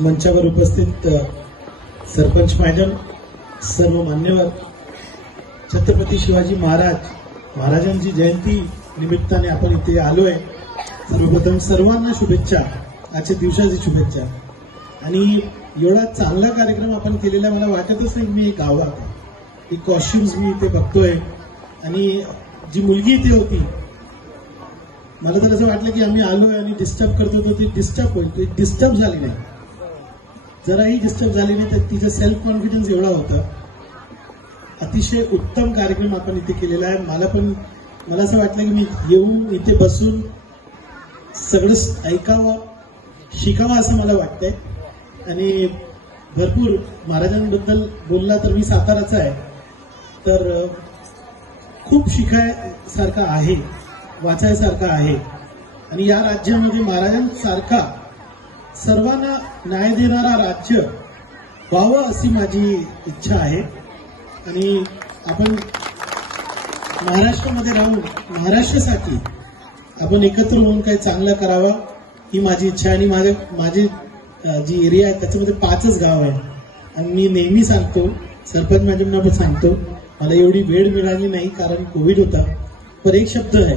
मंचावर उपस्थित सरपंच मॅडम, सर्व मान्यवर, छत्रपती शिवाजी महाराजांची जयंती निमित्ताने आपण इथे आलोय. सर्वप्रथम सर्वांना शुभेच्छा, आजच्या दिवसाची शुभेच्छा. आणि एवढा चांगला कार्यक्रम आपण केलेला मला वाटतच नाही मी गावात. ही कॉस्ट्युम्स मी इथे बघतोय आणि जी मुलगी इथे होती, मला तर असं वाटलं की आम्ही आलोय आणि डिस्टर्ब करतो, तर ती डिस्टर्ब होईल. ती डिस्टर्ब झाली नाही, जराही डिस्टर्ब झाली नाही. तर तिचा सेल्फ कॉन्फिडन्स एवढा होता. अतिशय उत्तम कार्यक्रम आपण इथे केलेला आहे. मला असं वाटलं की मी येऊन इथे बसून सगळं ऐकावं, शिकावं असं मला वाटतंय. आणि भरपूर महाराजांबद्दल बोलला तर मी साताराचा आहे, तर खूप शिकायसारखं आहे, वाचायसारखं आहे. आणि या राज्यामध्ये महाराजांसारखा सर्वांना न्याय देणारा राज्य व्हावं अशी माझी इच्छा आहे. आणि आपण महाराष्ट्रामध्ये राहून महाराष्ट्रासाठी आपण एकत्र होऊन काही चांगलं करावं ही माझी इच्छा आहे. आणि माझी जी एरिया आहे त्याच्यामध्ये 5च गाव आहे. आणि मी नेहमी सांगतो, सरपंच मॅडमना पण सांगतो, मला एवढी वेळ मिळाली नाही कारण कोविड होता, पण एक शब्द आहे,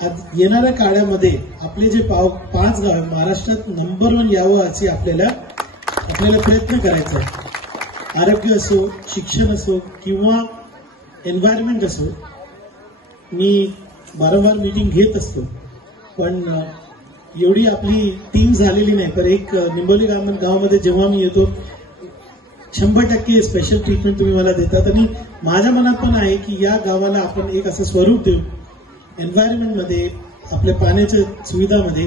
आज येणाऱ्या काळामध्ये आपले जे 5 गाव महाराष्ट्रात नंबर 1 यावं असे आपल्याला प्रयत्न करायचा आहे. आरोग्य असो, शिक्षण असो किंवा एन्व्हायरमेंट असो. मी वारंवार मीटिंग घेत असतो, पण एवढी आपली टीम झालेली नाही. पण एक निंबोली गावामध्ये जेव्हा मी येतो 100% स्पेशल ट्रीटमेंट तुम्ही मला देतात. आणि माझ्या मनात पण आहे की या गावाला आपण एक असं स्वरूप देऊ एन्व्हायरमेंटमध्ये, आपल्या पाण्याच्या सुविधामध्ये,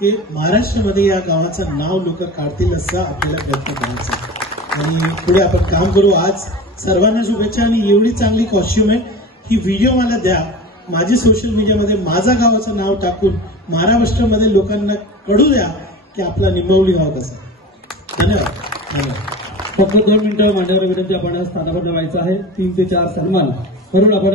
की महाराष्ट्रामध्ये या गावाचं नाव लोक काढतील असा आपल्याला प्रयत्न करायचा. आणि पुढे आपण काम करू. आज सर्वांना शुभेच्छा. आणि एवढी चांगली कॉस्ट्युम आहे, ही व्हिडिओ मला द्या, माझे सोशल मीडियामध्ये माझा गावाचं नाव टाकून महाराष्ट्रामध्ये लोकांना कळू द्या की आपला निंबवली गाव कसा. धन्यवाद. फक्त 2 मिनिटं मान्यवर विनंती, आपण स्थानापन्न व्हायचं आहे. 3 ते 4 सन्मान करून आपण